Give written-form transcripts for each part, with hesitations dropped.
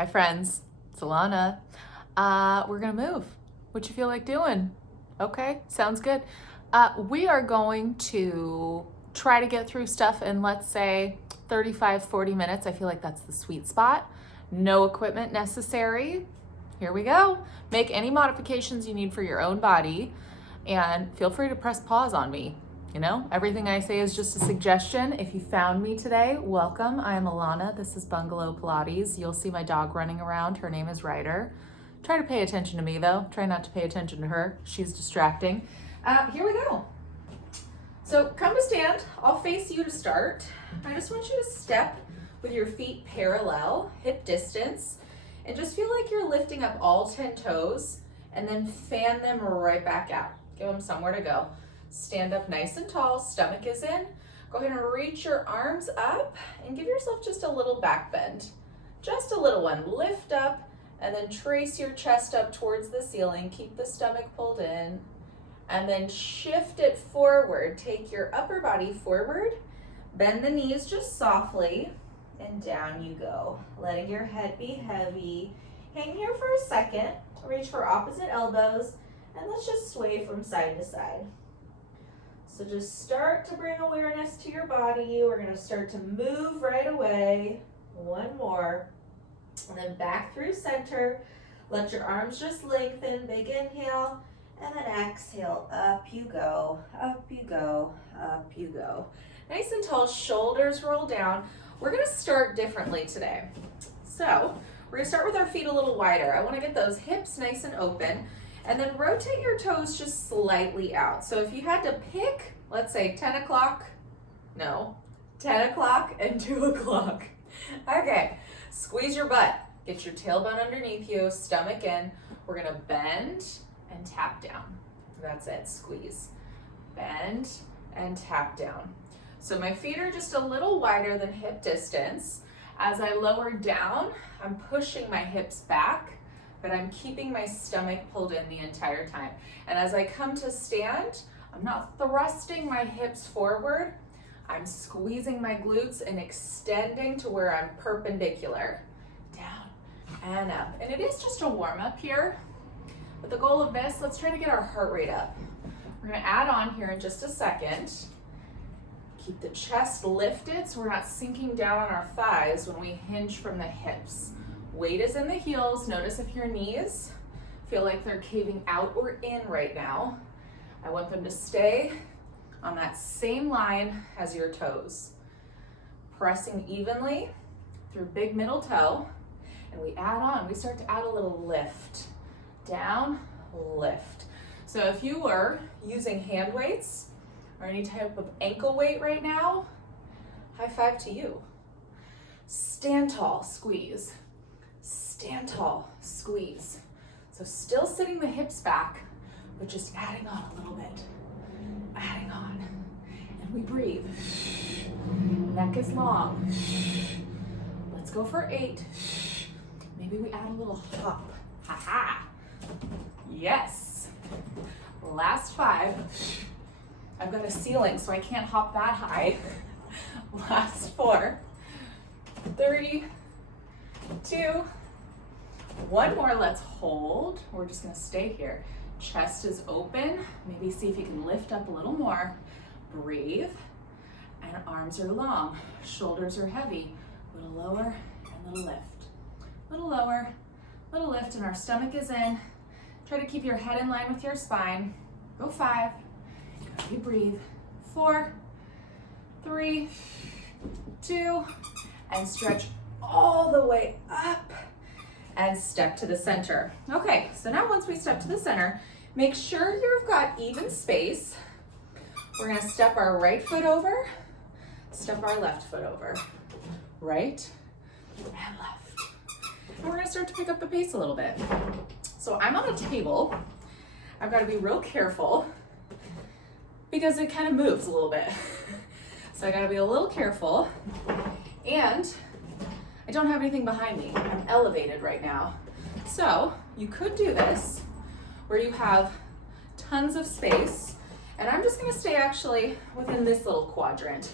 Hi friends, it's Alana. We're gonna move. What you feel like doing? Okay, sounds good. We are going to try to get through stuff in, let's say, 35, 40 minutes. I feel like that's the sweet spot. No equipment necessary. Here we go. Make any modifications you need for your own body and feel free to press pause on me. You know, everything I say is just a suggestion. If you found me today, welcome. I am Alana. This is Bungalow Pilates. You'll see my dog running around. Her name is Ryder. Try to pay attention to me though. Try not to pay attention to her. She's distracting. Here we go. So come to stand. I'll face you to start. I just want you to step with your feet parallel, hip distance, and just feel like you're lifting up all 10 toes and then fan them right back out. Give them somewhere to go. Stand up nice and tall, stomach is in. Go ahead and reach your arms up and give yourself just a little back bend. Just a little one. Lift up and then trace your chest up towards the ceiling. Keep the stomach pulled in and then shift it forward. Take your upper body forward, bend the knees just softly, and down you go. Letting your head be heavy. Hang here for a second. Reach for opposite elbows and let's just sway from side to side. So just start to bring awareness to your body. We're going to start to move right away. One more. And then back through center. Let your arms just lengthen. Big inhale. And then exhale. Up you go. Up you go. Up you go. Nice and tall. Shoulders roll down. We're going to start differently today. So we're going to start with our feet a little wider. I want to get those hips nice and open. And then rotate your toes just slightly out. So if you had to pick, let's say 10 o'clock and 2 o'clock. Okay, squeeze your butt. Get your tailbone underneath you, stomach in. We're gonna bend and tap down. That's it, squeeze. Bend and tap down. So my feet are just a little wider than hip distance. As I lower down, I'm pushing my hips back, but I'm keeping my stomach pulled in the entire time. And as I come to stand, I'm not thrusting my hips forward. I'm squeezing my glutes and extending to where I'm perpendicular. Down and up. And it is just a warm up here. But the goal of this, let's try to get our heart rate up. We're gonna add on here in just a second. Keep the chest lifted so we're not sinking down on our thighs when we hinge from the hips. Weight is in the heels. Notice if your knees feel like they're caving out or in right now. I want them to stay on that same line as your toes. Pressing evenly through big middle toe. And we add on, we start to add a little lift. Down, lift. So if you were using hand weights or any type of ankle weight right now, high five to you. Stand tall, squeeze. Stand tall, squeeze. So still sitting the hips back, but just adding on a little bit. Adding on. And we breathe. Neck is long. Let's go for 8. Maybe we add a little hop. Ha-ha. Yes. Last 5. I've got a ceiling, so I can't hop that high. Last 4. 3, 2, 1 more, let's hold. We're just gonna stay here. Chest is open. Maybe see if you can lift up a little more. Breathe. And arms are long. Shoulders are heavy. A little lower and little lift. Little lower, little lift, and our stomach is in. Try to keep your head in line with your spine. Go 5. You breathe. 4, 3, 2, and stretch all the way up. And step to the center. Okay, so now once we step to the center, make sure you've got even space. We're gonna step our right foot over, step our left foot over. Right and left. And we're gonna start to pick up the pace a little bit. So I'm on a table. I've gotta be real careful because it kind of moves a little bit. So I gotta be a little careful. And I don't have anything behind me. I'm elevated right now. So you could do this where you have tons of space, and I'm just gonna stay actually within this little quadrant.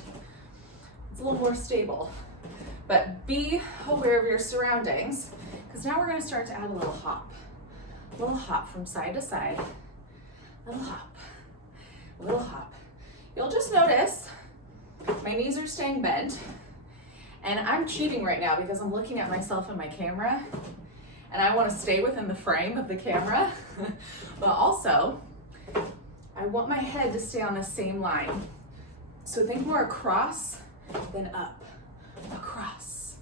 It's a little more stable, but be aware of your surroundings because now we're going to start to add a little hop. A little hop from side to side. Little hop. Little hop. You'll just notice my knees are staying bent, and I'm cheating right now because I'm looking at myself in my camera, and I want to stay within the frame of the camera, but also I want my head to stay on the same line. So think more across than up. Across,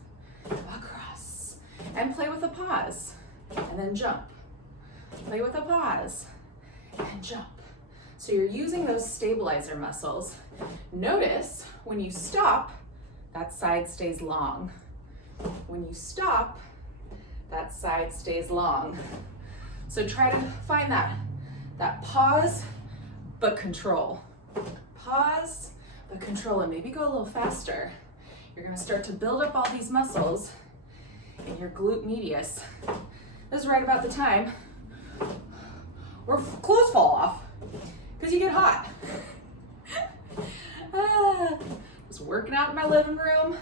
across. And play with a pause, and then jump. Play with a pause, and jump. So you're using those stabilizer muscles. Notice when you stop, that side stays long. When you stop, that side stays long. So try to find that pause, but control. Pause, but control, and maybe go a little faster. You're gonna start to build up all these muscles in your glute medius. This is right about the time where clothes fall off because you get hot. Was working out in my living room,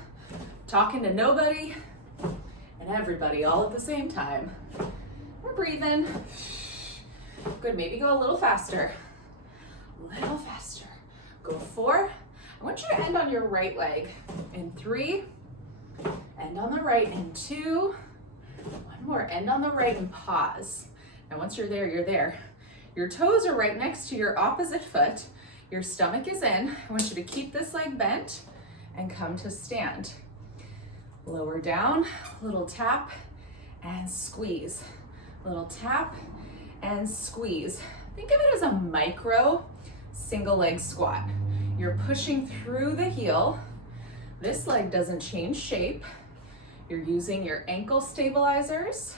talking to nobody and everybody all at the same time. We're breathing. Good, maybe go a little faster. A little faster. Go 4. I want you to end on your right leg in 3. End on the right in 2. One more, end on the right and pause. Now once you're there, you're there. Your toes are right next to your opposite foot. Your stomach is in. I want you to keep this leg bent and come to stand. Lower down, little tap and squeeze. Little tap and squeeze. Think of it as a micro single leg squat. You're pushing through the heel. This leg doesn't change shape. You're using your ankle stabilizers.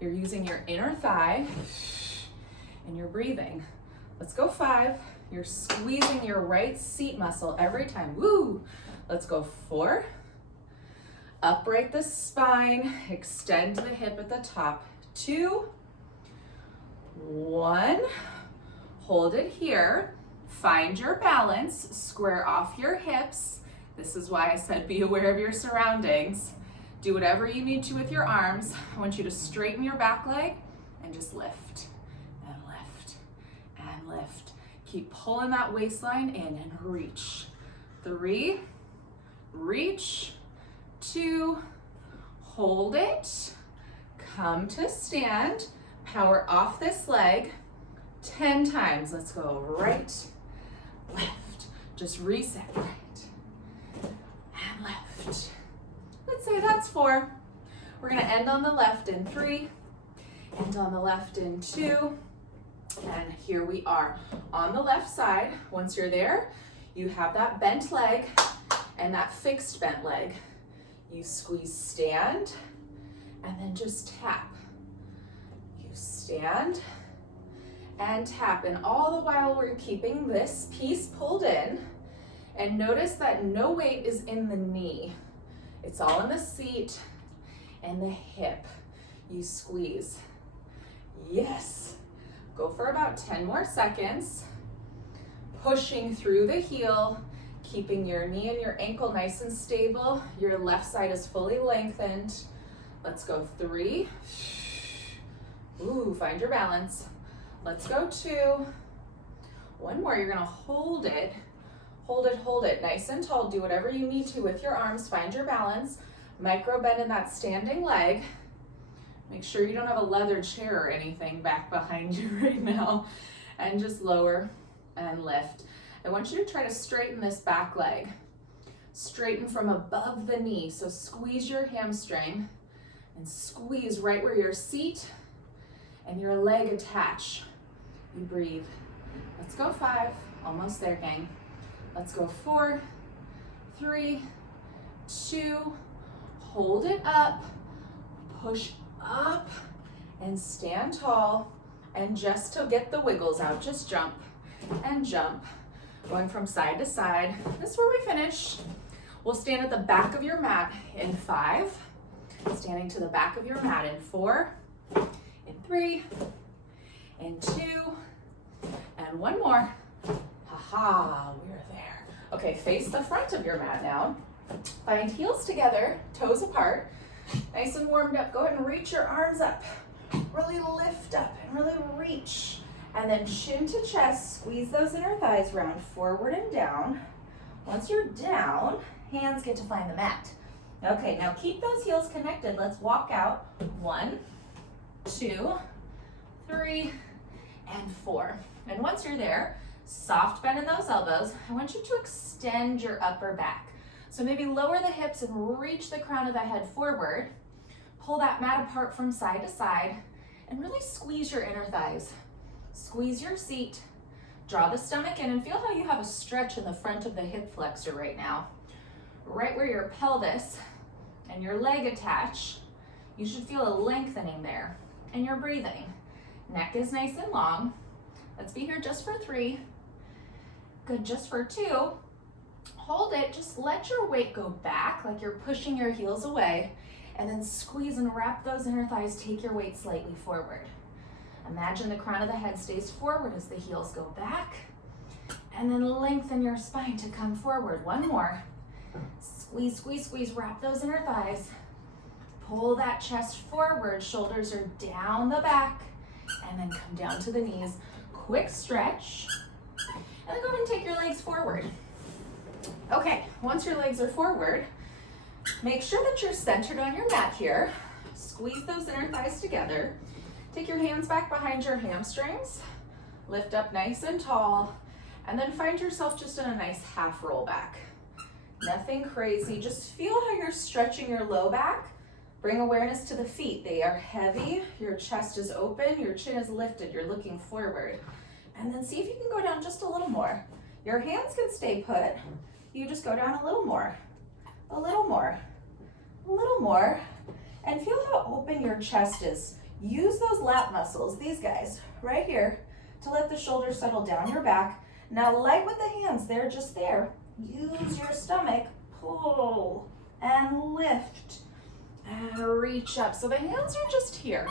You're using your inner thigh, and you're breathing. Let's go 5. You're squeezing your right seat muscle every time. Woo! Let's go 4. Upright the spine, extend the hip at the top. 2, 1. Hold it here. Find your balance, square off your hips. This is why I said be aware of your surroundings. Do whatever you need to with your arms. I want you to straighten your back leg and just lift and lift and lift. Keep pulling that waistline in and reach. 3, reach. 2, hold it. Come to stand. Power off this leg 10 times. Let's go right, left. Just reset right and left. Let's say that's 4. We're gonna end on the left in 3, end on the left in 2, and here we are. On the left side, once you're there, you have that bent leg and that fixed bent leg. You squeeze stand, and then just tap. You stand and tap, and all the while we're keeping this piece pulled in, and notice that no weight is in the knee. It's all in the seat and the hip. You squeeze. Yes. Go for about 10 more seconds. Pushing through the heel, keeping your knee and your ankle nice and stable. Your left side is fully lengthened. Let's go 3. Ooh, find your balance. Let's go 2. One more, you're gonna hold it. Hold it, hold it, nice and tall. Do whatever you need to with your arms. Find your balance. Micro bend in that standing leg. Make sure you don't have a leather chair or anything back behind you right now. And just lower and lift. I want you to try to straighten this back leg. Straighten from above the knee. So squeeze your hamstring and squeeze right where your seat and your leg attach. You breathe. Let's go 5. Almost there, gang. Let's go 4, 3, 2, hold it up, push up, and stand tall. And just to get the wiggles out, just jump and jump, going from side to side. This is where we finish. We'll stand at the back of your mat in 5, standing to the back of your mat in 4, in 3, in 2, and one more. Haha, we're there. Okay, face the front of your mat now. Find heels together, toes apart. Nice and warmed up. Go ahead and reach your arms up. Really lift up and really reach. And then chin to chest, squeeze those inner thighs round forward and down. Once you're down, hands get to find the mat. Okay, now keep those heels connected. Let's walk out. 1, 2, 3, and 4. And once you're there, soft bend in those elbows. I want you to extend your upper back. So maybe lower the hips and reach the crown of the head forward. Pull that mat apart from side to side and really squeeze your inner thighs. Squeeze your seat. Draw the stomach in and feel how you have a stretch in the front of the hip flexor right now. Right where your pelvis and your leg attach, you should feel a lengthening there. And you're breathing. Neck is nice and long. Let's be here just for 3. Good, just for 2. Hold it, just let your weight go back like you're pushing your heels away, and then squeeze and wrap those inner thighs, take your weight slightly forward. Imagine the crown of the head stays forward as the heels go back, and then lengthen your spine to come forward. 1 more. Squeeze, squeeze, squeeze, wrap those inner thighs. Pull that chest forward, shoulders are down the back, and then come down to the knees. Quick stretch, and then go ahead and take your legs forward. Okay, once your legs are forward, make sure that you're centered on your mat here. Squeeze those inner thighs together. Take your hands back behind your hamstrings. Lift up nice and tall, and then find yourself just in a nice half roll back. Nothing crazy, just feel how you're stretching your low back. Bring awareness to the feet. They are heavy, your chest is open, your chin is lifted, you're looking forward. And then see if you can go down just a little more. Your hands can stay put. You just go down a little more, a little more, a little more. And feel how open your chest is. Use those lat muscles, these guys, right here, to let the shoulders settle down your back. Now light with the hands, they're just there. Use your stomach, pull and lift and reach up. So the hands are just here.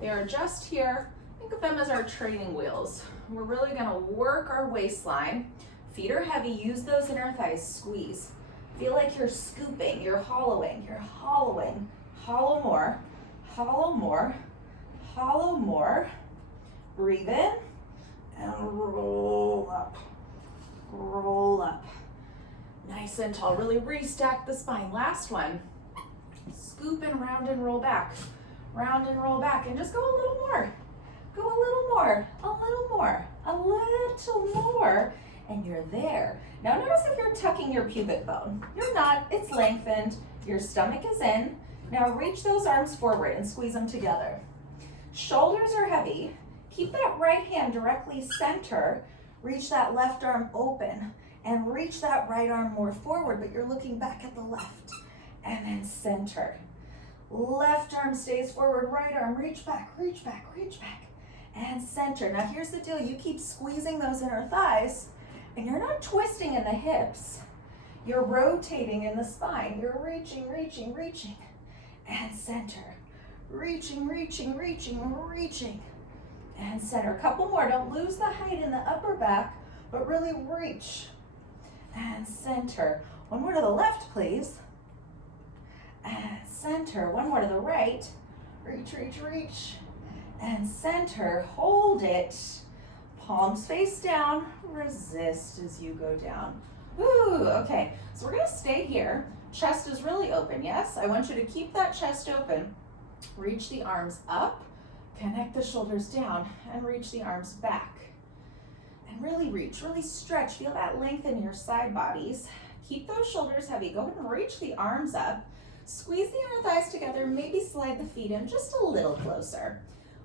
They are just here. Think of them as our training wheels. We're really gonna work our waistline. Feet are heavy, use those inner thighs, squeeze. Feel like you're scooping, you're hollowing. Hollow more, hollow more, hollow more. Breathe in and roll up, roll up. Nice and tall, really restack the spine. Last one. Scoop and round and roll back, and just go a little more. Go a little more, a little more, a little more, and you're there. Now notice if you're tucking your pubic bone. You're not, it's lengthened, your stomach is in. Now reach those arms forward and squeeze them together. Shoulders are heavy. Keep that right hand directly center. Reach that left arm open and reach that right arm more forward, but you're looking back at the left. And then center. Left arm stays forward, right arm, reach back, reach back, reach back. And center. Now here's the deal, you keep squeezing those inner thighs and you're not twisting in the hips. You're rotating in the spine. You're reaching, reaching, reaching. And center. Reaching, reaching, reaching, reaching. And center. A couple more. Don't lose the height in the upper back, but really reach. And center. One more to the left, please. And center. One more to the right. Reach, reach, reach. And center. Hold it. Palms face down. Resist as you go down. Ooh, okay. So we're going to stay here. Chest is really open, yes? I want you to keep that chest open. Reach the arms up. Connect the shoulders down and reach the arms back. And really reach, really stretch. Feel that length in your side bodies. Keep those shoulders heavy. Go ahead and reach the arms up. Squeeze the inner thighs together. Maybe slide the feet in just a little closer.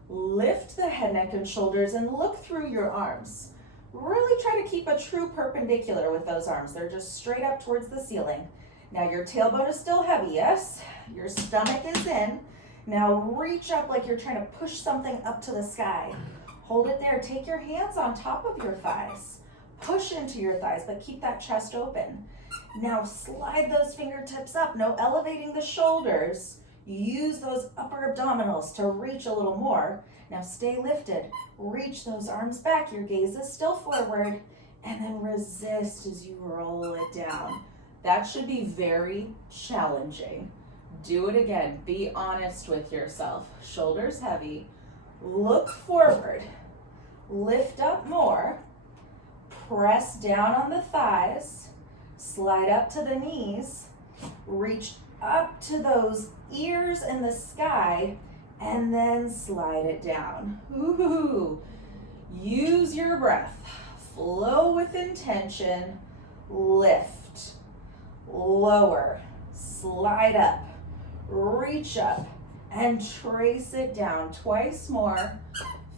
Lift the head, neck, and shoulders and look through your arms. Really try to keep a true perpendicular with those arms. They're just straight up towards the ceiling. Now your tailbone is still heavy, yes? Your stomach is in. Now reach up like you're trying to push something up to the sky. Hold it there. Take your hands on top of your thighs. Push into your thighs, but keep that chest open. Now slide those fingertips up. No elevating the shoulders. Use those upper abdominals to reach a little more. Now stay lifted. Reach those arms back. Your gaze is still forward. And then resist as you roll it down. That should be very challenging. Do it again. Be honest with yourself. Shoulders heavy. Look forward. Lift up more. Press down on the thighs. Slide up to the knees. Reach up to those ears in the sky, and then slide it down. Ooh. Use your breath. Flow with intention. Lift. Lower. Slide up. Reach up and trace it down twice more.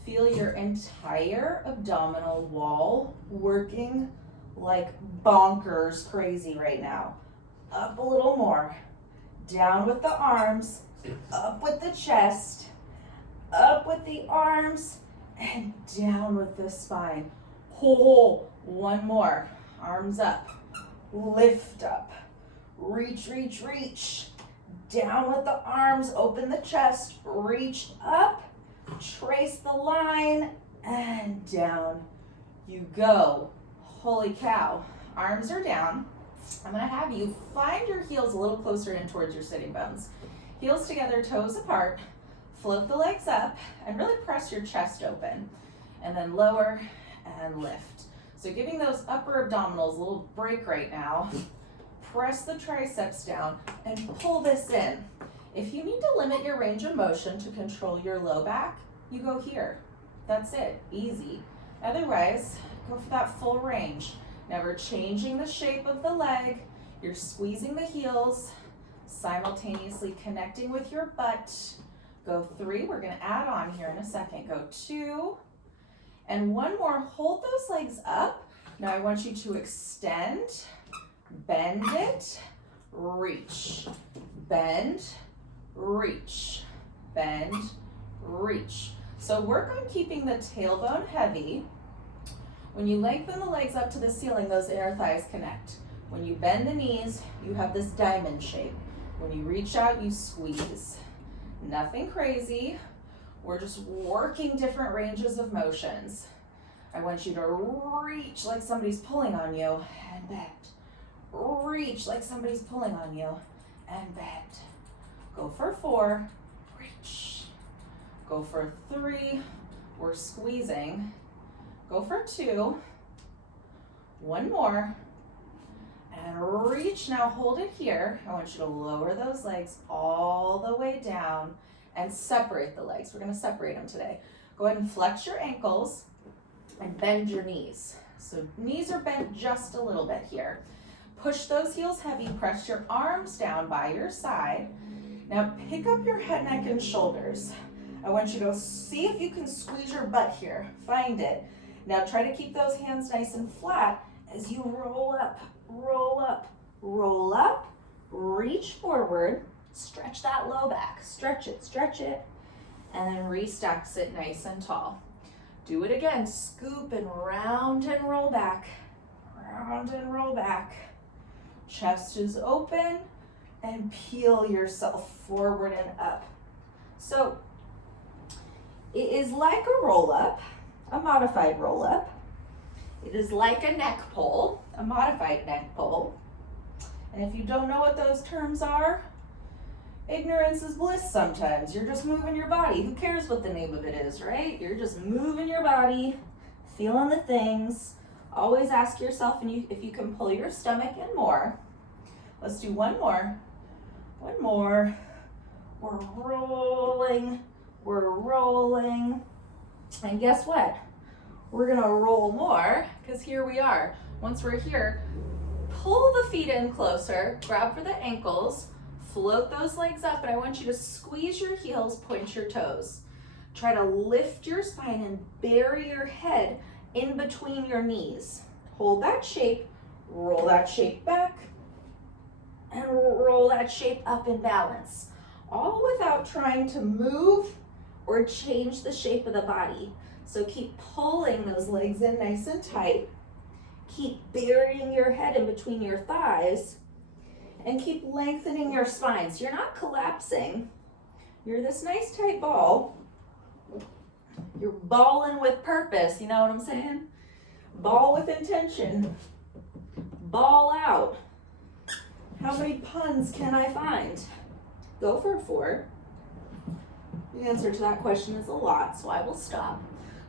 Feel your entire abdominal wall working like bonkers crazy right now. Up a little more. Down with the arms. Up with the chest. Up with the arms. And down with the spine. Hold. One more. Arms up. Lift up. Reach, reach, reach. Down with the arms, open the chest, reach up, trace the line, and down you go. Holy cow. Arms are down. I'm gonna have you find your heels a little closer in towards your sitting bones. Heels together, toes apart, float the legs up, and really press your chest open. And then lower and lift. So giving those upper abdominals a little break right now. Press the triceps down and pull this in. If you need to limit your range of motion to control your low back, you go here. That's it, easy. Otherwise, go for that full range. Never changing the shape of the leg. You're squeezing the heels, simultaneously connecting with your butt. Go 3, we're gonna add on here in a second. Go 2, and 1 more. Hold those legs up. Now I want you to extend, bend it, reach, bend, reach, bend, reach. So work on keeping the tailbone heavy. When you lengthen the legs up to the ceiling, those inner thighs connect. When you bend the knees, you have this diamond shape. When you reach out, you squeeze. Nothing crazy. We're just working different ranges of motions. I want you to reach like somebody's pulling on you and bend. Reach like somebody's pulling on you and bend. Go for 4, reach. Go for 3, we're squeezing. Go for 2, 1 more, and reach. Now hold it here. I want you to lower those legs all the way down and separate the legs. We're gonna separate them today. Go ahead and flex your ankles and bend your knees. So knees are bent just a little bit here. Push those heels heavy, press your arms down by your side. Now pick up your head, neck, and shoulders. I want you to see if you can squeeze your butt here. Find it. Now try to keep those hands nice and flat as you roll up, roll up, roll up, reach forward, stretch that low back, stretch it, and then restack, sit nice and tall. Do it again, scoop and round and roll back, round and roll back. Chest is open, and peel yourself forward and up. So it is like a roll-up, a modified roll-up. It is like a neck pull, a modified neck pull. And if you don't know what those terms are, ignorance is bliss sometimes. You're just moving your body. Who cares what the name of it is, right? You're just moving your body, feeling the things. Always ask yourself if you can pull your stomach in more. Let's do 1 more. 1 more. We're rolling. We're rolling. And guess what? We're gonna roll more, because here we are. Once we're here, pull the feet in closer, grab for the ankles, float those legs up, and I want you to squeeze your heels, point your toes. Try to lift your spine and bury your head in between your knees. Hold that shape, roll that shape back, and roll that shape up in balance. All without trying to move or change the shape of the body. So keep pulling those legs in nice and tight. Keep burying your head in between your thighs, and keep lengthening your spine. So you're not collapsing. You're this nice tight ball. You're balling with purpose, you know what I'm saying? Ball with intention. Ball out. How many puns can I find? Go for 4. The answer to that question is a lot, so I will stop.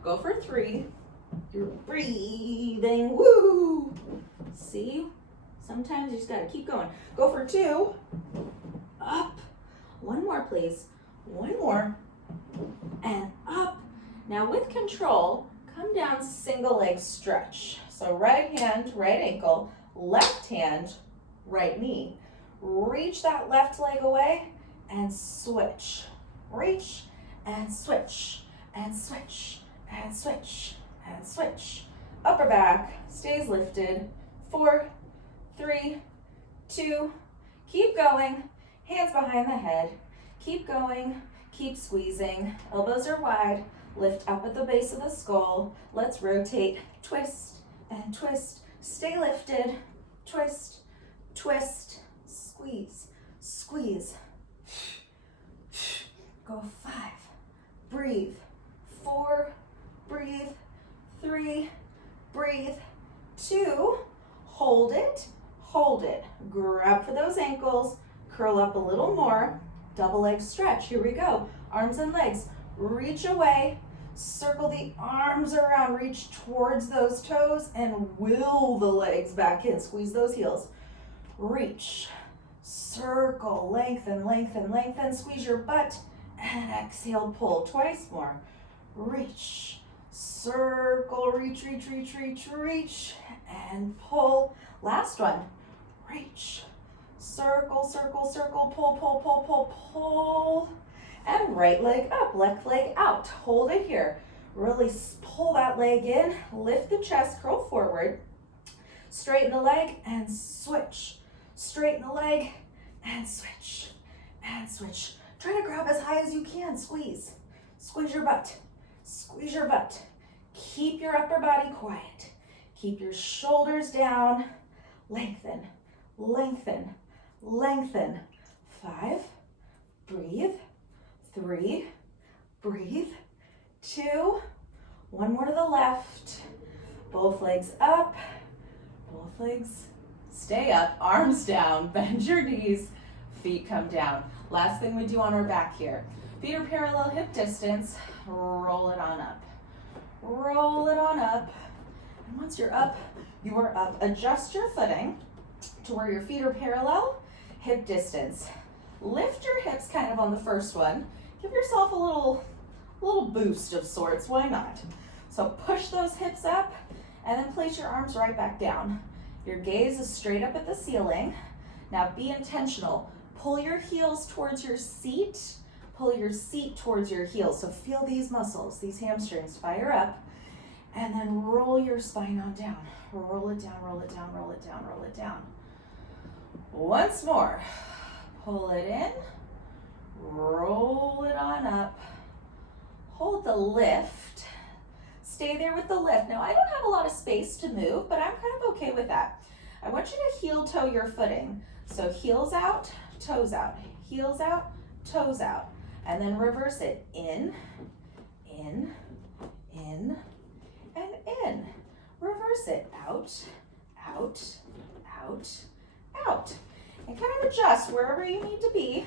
Go for 3. You're breathing. Woo! See? Sometimes you just gotta keep going. Go for 2. Up. 1 more, please. 1 more. And up. Now with control, come down, single leg stretch. So right hand, right ankle, left hand, right knee. Reach that left leg away and switch. Reach and switch and switch and switch and switch. Upper back stays lifted. 4, 3, 2, keep going. Hands behind the head. Keep going, keep squeezing. Elbows are wide. Lift up at the base of the skull. Let's rotate, twist and twist. Stay lifted, twist, twist, squeeze, squeeze. Go 5, breathe. 4, breathe. 3, breathe. 2, hold it, hold it. Grab for those ankles, curl up a little more. Double leg stretch, here we go. Arms and legs, reach away, circle the arms around, reach towards those toes and will the legs back in. Squeeze those heels. Reach, circle, lengthen, lengthen, lengthen. Squeeze your butt and exhale, pull. Twice more. Reach, circle, reach, reach, reach, reach, reach, and pull. Last one. Reach, circle, circle, circle, pull, pull, pull, pull, pull. And right leg up, left leg out. Hold it here. Really pull that leg in, lift the chest, curl forward. Straighten the leg and switch. Straighten the leg and switch. And switch. Try to grab as high as you can. Squeeze. Squeeze your butt. Squeeze your butt. Keep your upper body quiet. Keep your shoulders down. Lengthen. Lengthen. Lengthen. 5. Breathe. 3. Breathe. 2. 1 more to the left. Both legs up. Both legs stay up. Arms down. Bend your knees. Feet come down. Last thing we do on our back here. Feet are parallel hip distance. Roll it on up. Roll it on up. And once you're up, you are up. Adjust your footing to where your feet are parallel, hip distance. Lift your hips kind of on the first one. Give yourself a little boost of sorts. Why not? So push those hips up and then place your arms right back down. Your gaze is straight up at the ceiling. Now be intentional. Pull your heels towards your seat. Pull your seat towards your heels. So feel these muscles, these hamstrings fire up. And then roll your spine on down. Roll it down, roll it down, roll it down, roll it down. Once more. Pull it in. Roll it on up. Hold the lift. Stay there with the lift. Now I don't have a lot of space to move, but I'm kind of okay with that. I want you to heel toe your footing. So heels out, toes out. Heels out, toes out. And then reverse it. In, in, in, and in. Reverse it. Out, out, out, out. And kind of adjust wherever you need to be.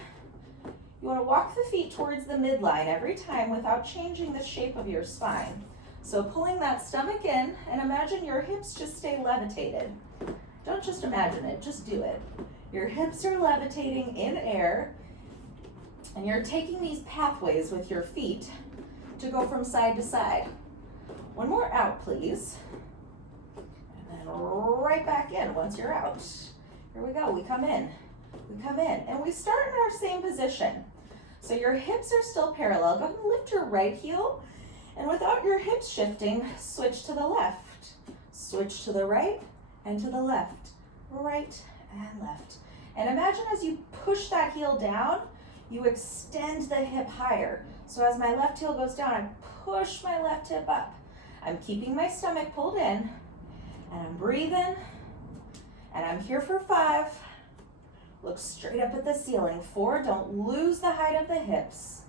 You want to walk the feet towards the midline every time without changing the shape of your spine. So pulling that stomach in, and imagine your hips just stay levitated. Don't just imagine it, just do it. Your hips are levitating in air, and you're taking these pathways with your feet to go from side to side. One more out, please. And then right back in once you're out. Here we go, we come in, and we start in our same position. So your hips are still parallel. Go ahead and lift your right heel, and without your hips shifting, switch to the left. Switch to the right and to the left. Right and left. And imagine as you push that heel down, you extend the hip higher. So as my left heel goes down, I push my left hip up. I'm keeping my stomach pulled in, and I'm breathing, and I'm here for 5. Look straight up at the ceiling. 4, don't lose the height of the hips.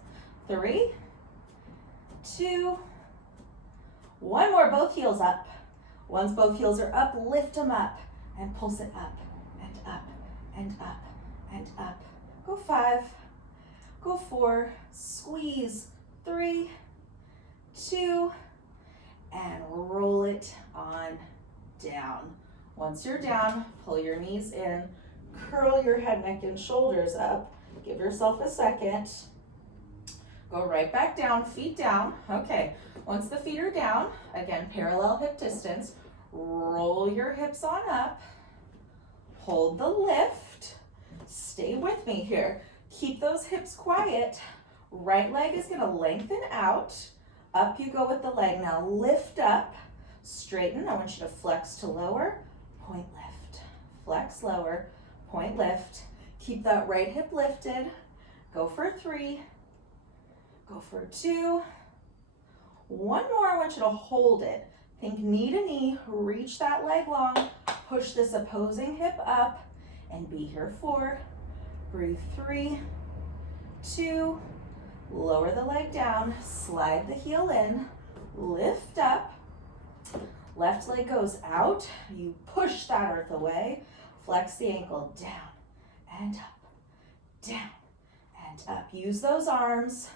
3, 2, 1 more, both heels up. Once both heels are up, lift them up and pulse it up and up and up and up. Go 5, go 4, squeeze, 3, 2, and roll it on down. Once you're down, pull your knees in, curl your head, neck, and shoulders up. Give yourself a second. Go right back down, feet down. Okay, once the feet are down, again, parallel hip distance, roll your hips on up. Hold the lift. Stay with me here. Keep those hips quiet. Right leg is gonna lengthen out. Up you go with the leg. Now lift up, straighten. I want you to flex to lower, point lift. Flex lower, point lift. Keep that right hip lifted. Go for 3, go for 2. One more, I want you to hold it. Think knee to knee, reach that leg long, push this opposing hip up, and be here 4. Breathe 3, 2, lower the leg down, slide the heel in, lift up, left leg goes out, you push that earth away, flex the ankle down and up, down and up. Use those arms,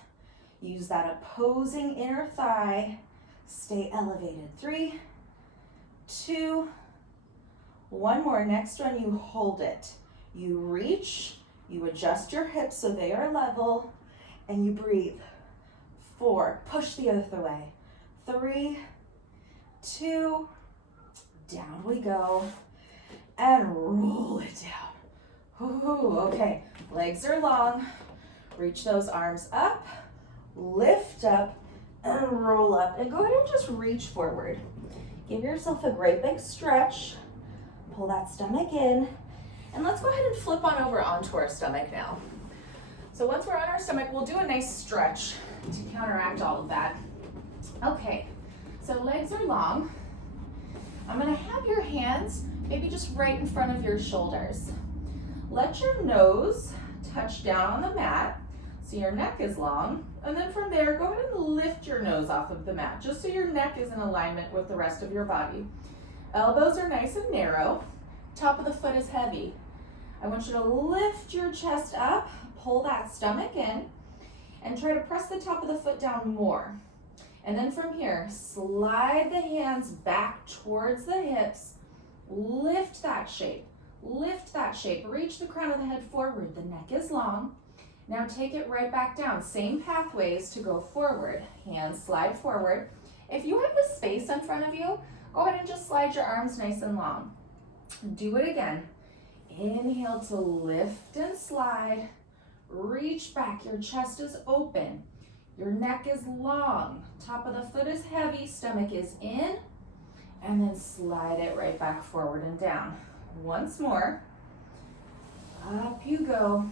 use that opposing inner thigh, stay elevated. 3, 2, one more. Next one, you hold it. You reach, you adjust your hips so they are level, and you breathe. 4, push the earth away. 3, 2, down we go, and roll it down. Ooh, okay, legs are long. Reach those arms up, lift up, and roll up. And go ahead and just reach forward. Give yourself a great big stretch. Pull that stomach in. And let's go ahead and flip on over onto our stomach now. So once we're on our stomach, we'll do a nice stretch to counteract all of that. Okay, so legs are long. I'm gonna have your hands maybe just right in front of your shoulders. Let your nose touch down on the mat so your neck is long. And then from there, go ahead and lift your nose off of the mat just so your neck is in alignment with the rest of your body. Elbows are nice and narrow. Top of the foot is heavy. I want you to lift your chest up, pull that stomach in, and try to press the top of the foot down more. And then from here, slide the hands back towards the hips, lift that shape, reach the crown of the head forward, the neck is long. Now take it right back down, same pathways to go forward, hands slide forward. If you have the space in front of you, go ahead and just slide your arms nice and long. Do it again. Inhale to lift and slide. Reach back. Your chest is open. Your neck is long. Top of the foot is heavy. Stomach is in. And then slide it right back forward and down. Once more. Up you go.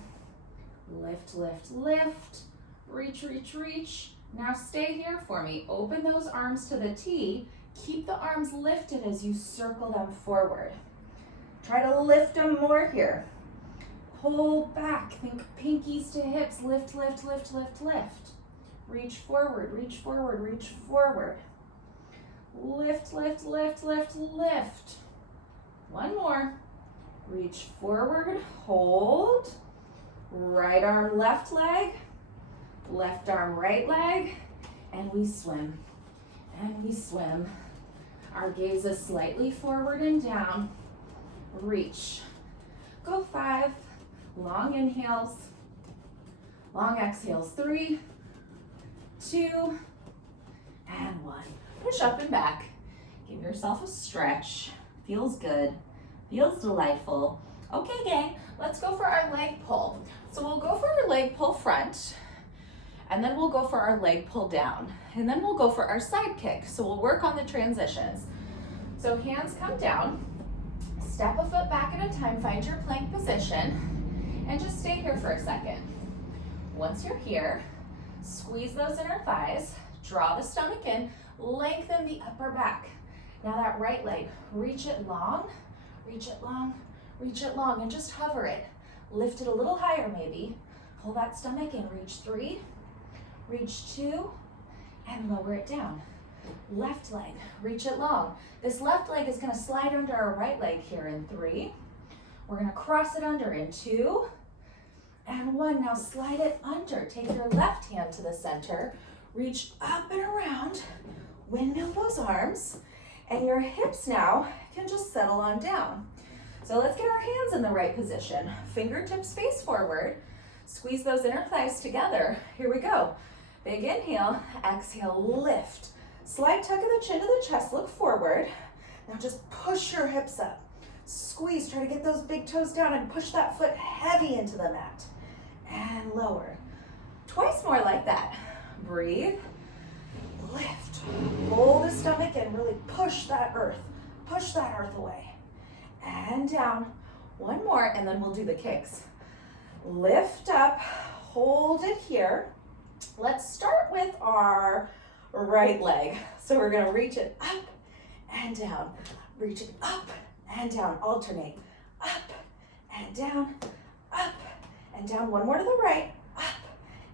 Lift, lift, lift. Reach, reach, reach. Now stay here for me. Open those arms to the T. Keep the arms lifted as you circle them forward. Try to lift them more here. Pull back, think pinkies to hips, lift, lift, lift, lift, lift. Reach forward, reach forward, reach forward. Lift, lift, lift, lift, lift. One more. Reach forward, hold. Right arm, left leg, left arm, right leg, and we swim, and we swim. Our gaze is slightly forward and down. Reach. Go 5. Long inhales. Long exhales. 3, 2, and 1. Push up and back. Give yourself a stretch. Feels good. Feels delightful. Okay, gang, let's go for our leg pull. So we'll go for our leg pull front, and then we'll go for our leg pull down, and then we'll go for our side kick. So we'll work on the transitions. So hands come down. Step a foot back at a time, find your plank position, and just stay here for a second. Once you're here, squeeze those inner thighs, draw the stomach in, lengthen the upper back. Now that right leg, reach it long, reach it long, reach it long, and just hover it. Lift it a little higher maybe. Pull that stomach in, reach 3, reach 2, and lower it down. Left leg, reach it long. This left leg is gonna slide under our right leg here in 3. We're gonna cross it under in 2, and 1. Now slide it under. Take your left hand to the center, reach up and around, windmill those arms, and your hips now can just settle on down. So let's get our hands in the right position. Fingertips face forward. Squeeze those inner thighs together. Here we go. Big inhale, exhale, lift. Slide tuck of the chin to the chest, look forward. Now just push your hips up. Squeeze, try to get those big toes down and push that foot heavy into the mat. And lower. Twice more like that. Breathe, lift. Hold the stomach and really push that earth away. And down. 1 more, and then we'll do the kicks. Lift up, hold it here. Let's start with our right leg. So we're gonna reach it up and down. Reach it up and down, alternate. Up and down, up and down. 1 more to the right, up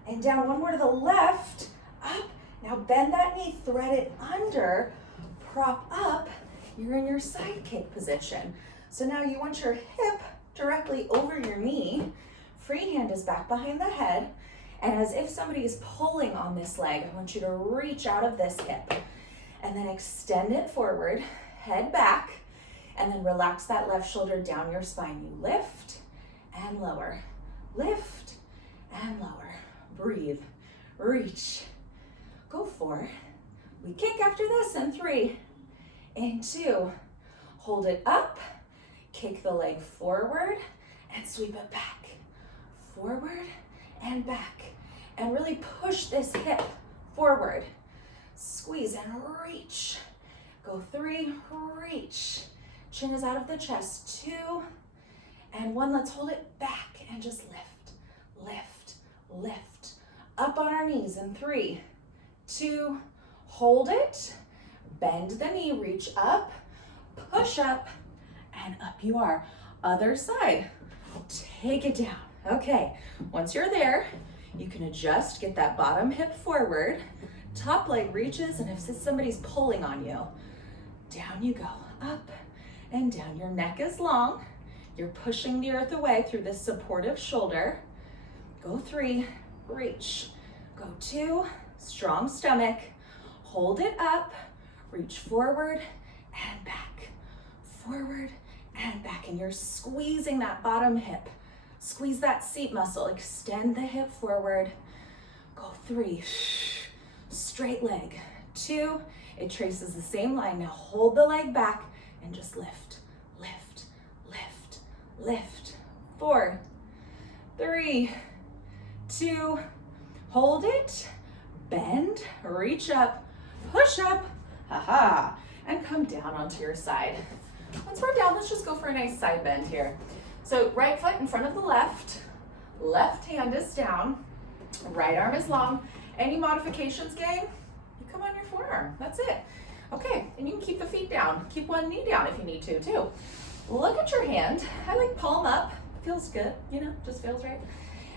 and down. 1 more to the left, up. Now bend that knee, thread it under, prop up. You're in your side kick position. So now you want your hip directly over your knee. Free hand is back behind the head. And as if somebody is pulling on this leg, I want you to reach out of this hip and then extend it forward, head back, and then relax that left shoulder down your spine. You lift and lower, lift and lower. Breathe, reach, go 4. We kick after this in 3, in 2. Hold it up, kick the leg forward and sweep it back. Forward and back. And really push this hip forward. Squeeze and reach. Go 3, reach. Chin is out of the chest. 2 and 1. Let's hold it back and just lift, lift, lift. Up on our knees in 3, 2, hold it. Bend the knee, reach up, push up, and up you are. Other side. Take it down. Okay, once you're there, you can adjust, get that bottom hip forward, top leg reaches, and if somebody's pulling on you, down you go, up and down. Your neck is long, you're pushing the earth away through this supportive shoulder. Go 3, reach. Go 2, strong stomach, hold it up, reach forward and back, forward and back, and you're squeezing that bottom hip. Squeeze that seat muscle, extend the hip forward. Go 3, straight leg. 2, it traces the same line. Now hold the leg back and just lift, lift, lift, lift. 4, 3, 2, hold it, bend, reach up, push up, haha, and come down onto your side. Once we're down, let's just go for a nice side bend here. So right foot in front of the left, left hand is down, right arm is long. Any modifications, gang? You come on your forearm, that's it. Okay, and you can keep the feet down. Keep one knee down if you need to too. Look at your hand. I like palm up, feels good, you know, just feels right.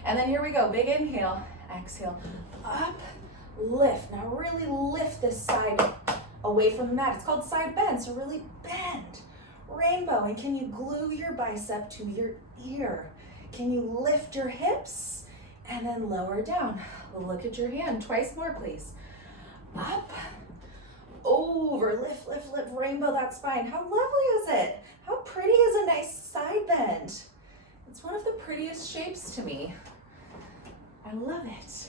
And then here we go, big inhale, exhale, up, lift. Now really lift this side away from the mat. It's called side bend, so really bend. Rainbow, and can you glue your bicep to your ear? Can you lift your hips and then lower down? Look at your hand, twice more please. Up, over, lift, lift, lift, rainbow that spine. How lovely is it? How pretty is a nice side bend? It's one of the prettiest shapes to me. I love it.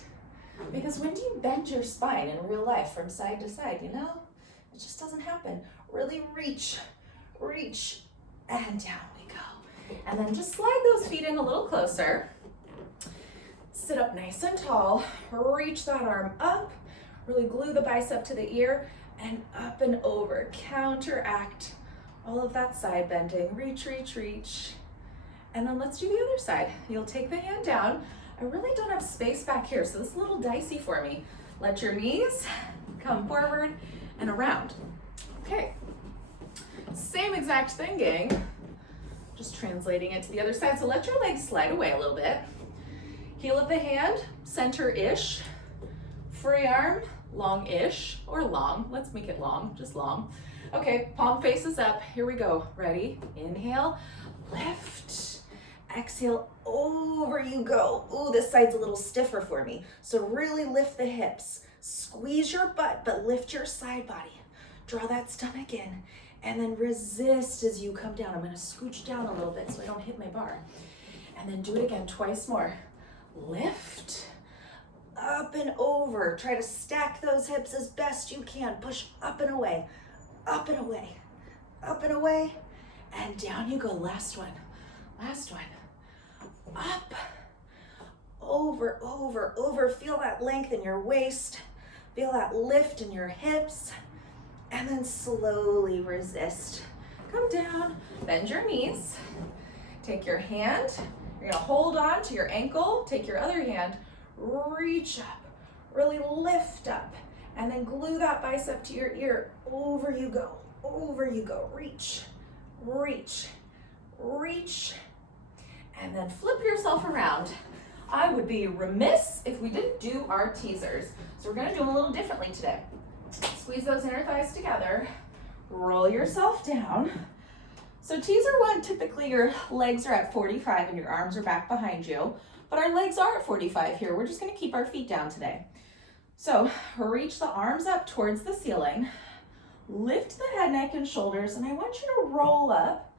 Because when do you bend your spine in real life from side to side, you know? It just doesn't happen. Really reach, reach, and down we go. And then just slide those feet in a little closer. Sit up nice and tall, reach that arm up, really glue the bicep to the ear, and up and over. Counteract all of that side bending. Reach, reach, reach. And then let's do the other side. You'll take the hand down. I really don't have space back here, so this is a little dicey for me. Let your knees come forward and around. Okay. Same exact thing, gang. Just translating it to the other side. So let your legs slide away a little bit. Heel of the hand, center-ish. Free arm, long-ish, or long. Let's make it long, just long. Okay, palm faces up. Here we go. Ready? Inhale, lift. Exhale, over you go. Ooh, this side's a little stiffer for me. So really lift the hips. Squeeze your butt, but lift your side body. Draw that stomach in, and then resist as you come down. I'm gonna scooch down a little bit so I don't hit my bar. And then do it again, twice more. Lift, up and over. Try to stack those hips as best you can. Push up and away, up and away, up and away, and down you go. Last one, last one. Up, over, over, over. Feel that length in your waist. Feel that lift in your hips. And then slowly resist. Come down, bend your knees. Take your hand, you're gonna hold on to your ankle. Take your other hand, reach up, really lift up, and then glue that bicep to your ear. Over you go, over you go. Reach, reach, reach. And then flip yourself around. I would be remiss if we didn't do our teasers. So we're gonna do them a little differently today. Squeeze those inner thighs together. Roll yourself down. So teaser one, typically your legs are at 45 and your arms are back behind you, but our legs are at 45 here. We're just gonna keep our feet down today. So reach the arms up towards the ceiling, lift the head, neck, and shoulders, and I want you to roll up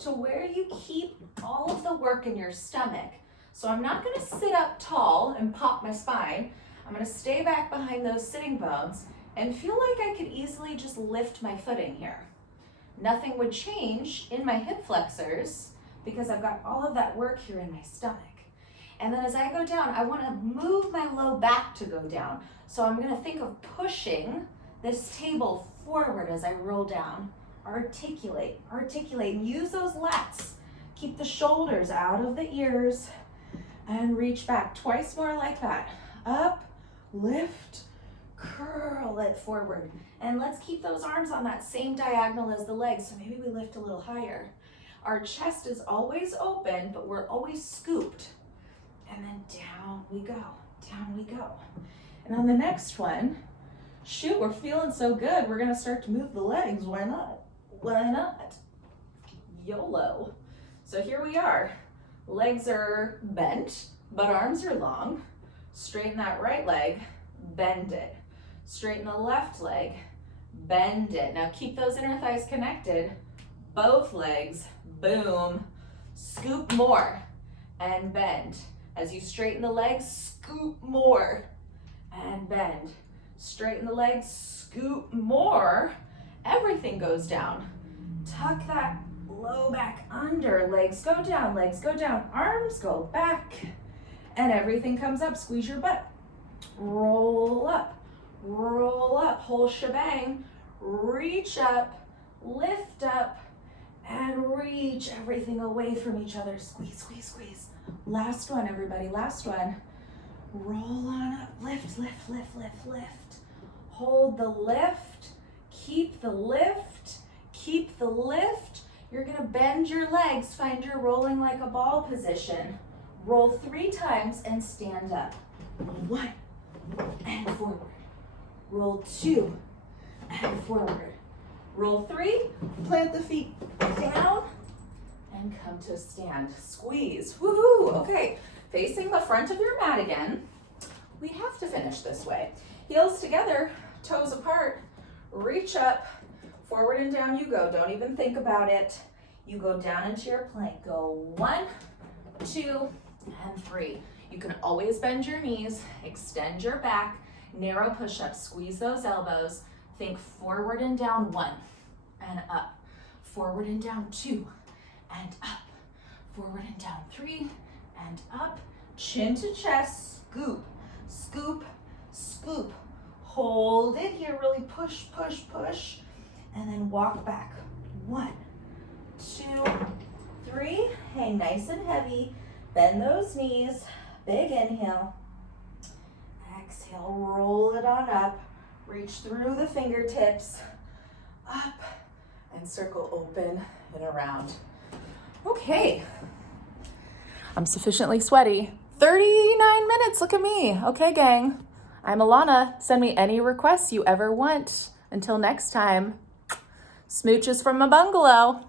to where you keep all of the work in your stomach. So I'm not gonna sit up tall and pop my spine. I'm gonna stay back behind those sitting bones and feel like I could easily just lift my footing here. Nothing would change in my hip flexors because I've got all of that work here in my stomach. And then as I go down, I wanna move my low back to go down. So I'm gonna think of pushing this table forward as I roll down. Articulate, articulate, and use those lats. Keep the shoulders out of the ears and reach back. Twice more like that. Up, lift, curl it forward. And let's keep those arms on that same diagonal as the legs, so maybe we lift a little higher. Our chest is always open, but we're always scooped. And then down we go, down we go. And on the next one, shoot, we're feeling so good, we're gonna start to move the legs. Why not? Why not? YOLO. So here we are. Legs are bent, but arms are long. Straighten that right leg, bend it. Straighten the left leg, bend it. Now keep those inner thighs connected. Both legs, boom. Scoop more and bend. As you straighten the legs, scoop more and bend. Straighten the legs, scoop more. Everything goes down. Tuck that low back under. Legs go down, arms go back, and everything comes up. Squeeze your butt. Roll up, whole shebang. Reach up, lift up, and reach everything away from each other. Squeeze, squeeze, squeeze. Last one, everybody, last one. Roll on up, lift, lift, lift, lift, lift. Hold the lift, keep the lift, keep the lift. You're gonna bend your legs, find your rolling like a ball position. Roll 3 times and stand up. 1 and forward. Roll 2 and forward. Roll 3, plant the feet down and come to stand. Squeeze, woohoo, okay. Facing the front of your mat again. We have to finish this way. Heels together, toes apart, reach up, forward and down you go. Don't even think about it. You go down into your plank. Go 1, 2, and 3. You can always bend your knees, extend your back, narrow push-ups, squeeze those elbows. Think forward and down 1 and up. Forward and down 2 and up. Forward and down 3 and up. Chin to chest, scoop, scoop, scoop. Hold it here, really push, push, push. And then walk back. 1, 2, 3. Hang nice and heavy. Bend those knees. Big inhale. Exhale, roll it on up. Reach through the fingertips. Up. And circle open and around. Okay. I'm sufficiently sweaty. 39 minutes, look at me. Okay, gang. I'm Alana. Send me any requests you ever want. Until next time, smooches from a bungalow.